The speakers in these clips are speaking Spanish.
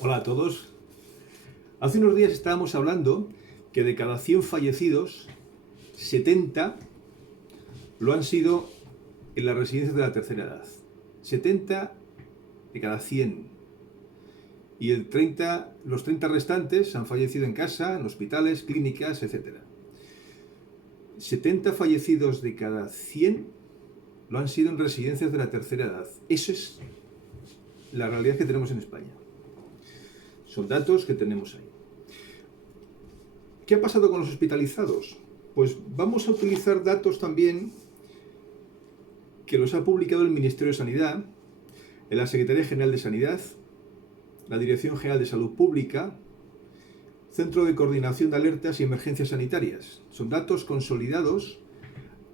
Hola a todos. Hace unos días estábamos hablando que de cada 100 fallecidos, 70 lo han sido en las residencias de la tercera edad. 70 de cada 100. Y los 30 restantes han fallecido en casa, en hospitales, clínicas, etc. 70 fallecidos de cada 100 lo han sido en residencias de la tercera edad. Eso es la realidad que tenemos en España. Son datos que tenemos ahí. ¿Qué ha pasado con los hospitalizados? Pues vamos a utilizar datos también que los ha publicado el Ministerio de Sanidad, en la Secretaría General de Sanidad, la Dirección General de Salud Pública, Centro de Coordinación de Alertas y Emergencias Sanitarias. Son datos consolidados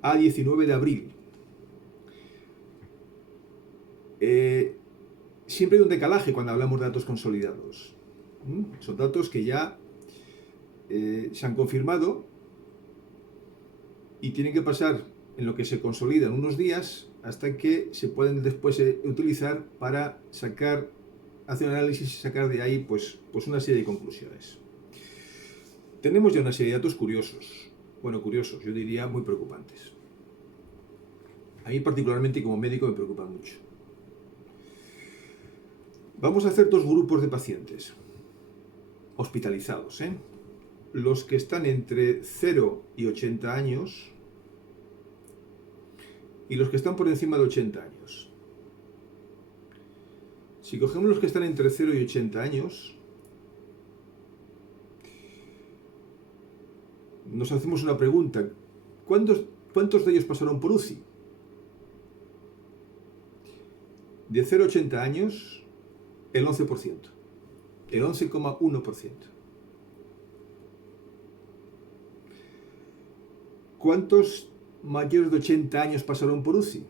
a 19 de abril. Siempre hay un decalaje cuando hablamos de datos consolidados. Son datos que ya se han confirmado y tienen que pasar en lo que se consolidan unos días hasta que se pueden después utilizar para hacer un análisis y sacar de ahí pues una serie de conclusiones. Tenemos ya una serie de datos curiosos, yo diría muy preocupantes. A mí particularmente como médico me preocupan mucho. Vamos a hacer dos grupos de pacientes hospitalizados, los que están entre 0 y 80 años y los que están por encima de 80 años. Si cogemos los que están entre 0 y 80 años, nos hacemos una pregunta. ¿Cuántos de ellos pasaron por UCI? De 0 a 80 años, el 11%. El 11,1%. ¿Cuántos mayores de 80 años pasaron por UCI?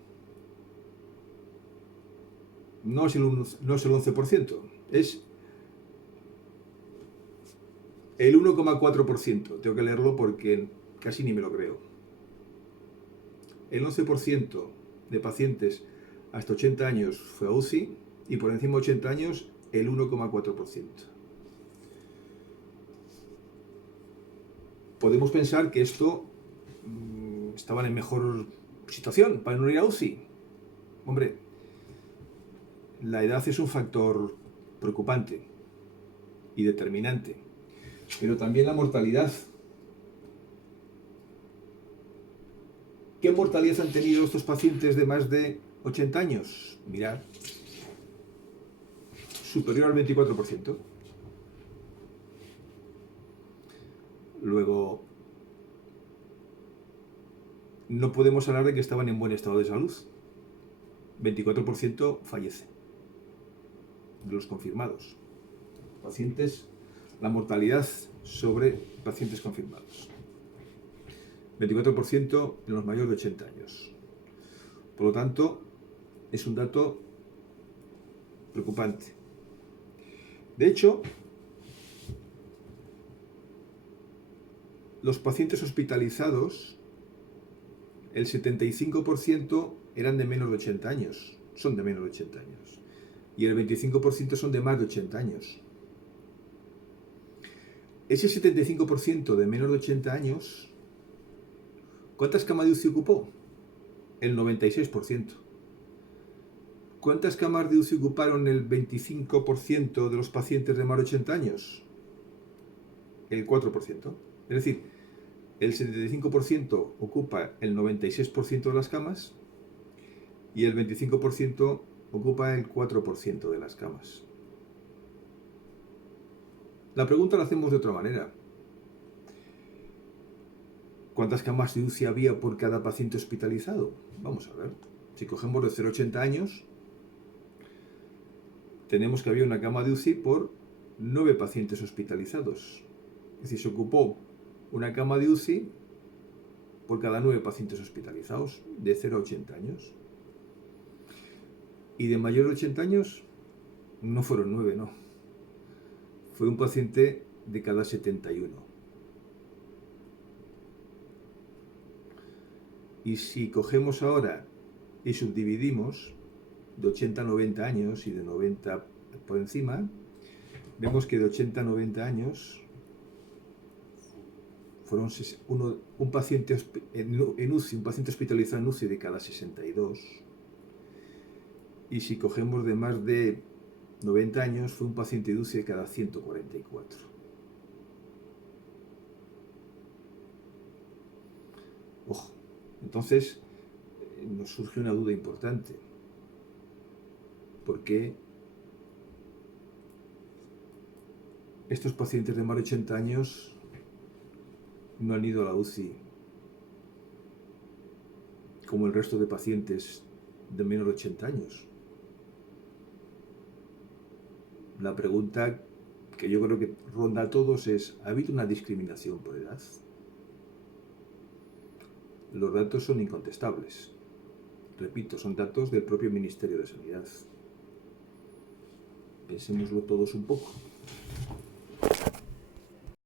No es el 11%, es el 1,4%. Tengo que leerlo porque casi ni me lo creo. El 11% de pacientes hasta 80 años fue a UCI y por encima de 80 años el 1,4%. Podemos pensar que esto estaban en mejor situación para no ir a UCI. Hombre, la edad es un factor preocupante y determinante, pero también la mortalidad. ¿Qué mortalidad han tenido estos pacientes de más de 80 años? Mirad, superior al 24%. Luego, no podemos hablar de que estaban en buen estado de salud. 24% fallece de los confirmados. Pacientes, la mortalidad sobre pacientes confirmados. 24% en los mayores de 80 años. Por lo tanto, es un dato preocupante. De hecho, los pacientes hospitalizados, el 75% eran de menos de 80 años, son de menos de 80 años. Y el 25% son de más de 80 años. Ese 75% de menos de 80 años, ¿cuántas camas de UCI ocupó? El 96%. ¿Cuántas camas de UCI ocuparon el 25% de los pacientes de más de 80 años? El 4%. Es decir, el 75% ocupa el 96% de las camas y el 25% ocupa el 4% de las camas. La pregunta la hacemos de otra manera. ¿Cuántas camas de UCI había por cada paciente hospitalizado? Vamos a ver. Si cogemos de 0 a 80 años, tenemos que había una cama de UCI por 9 pacientes hospitalizados. Es decir, se ocupó una cama de UCI por cada 9 pacientes hospitalizados de 0 a 80 años. Y de mayor de 80 años, no fueron 9, no. Fue un paciente de cada 71. Y si cogemos ahora y subdividimos de 80 a 90 años y de 90 por encima, vemos que de 80 a 90 años fueron un paciente en UCI, un paciente hospitalizado en UCI de cada 62. Y si cogemos de más de 90 años, fue un paciente de UCI de cada 144. Ojo, entonces nos surge una duda importante. ¿Por qué estos pacientes de más de 80 años no han ido a la UCI como el resto de pacientes de menos de 80 años? La pregunta que yo creo que ronda a todos es: ¿ha habido una discriminación por edad? Los datos son incontestables. Repito, son datos del propio Ministerio de Sanidad. Pensémoslo todos un poco.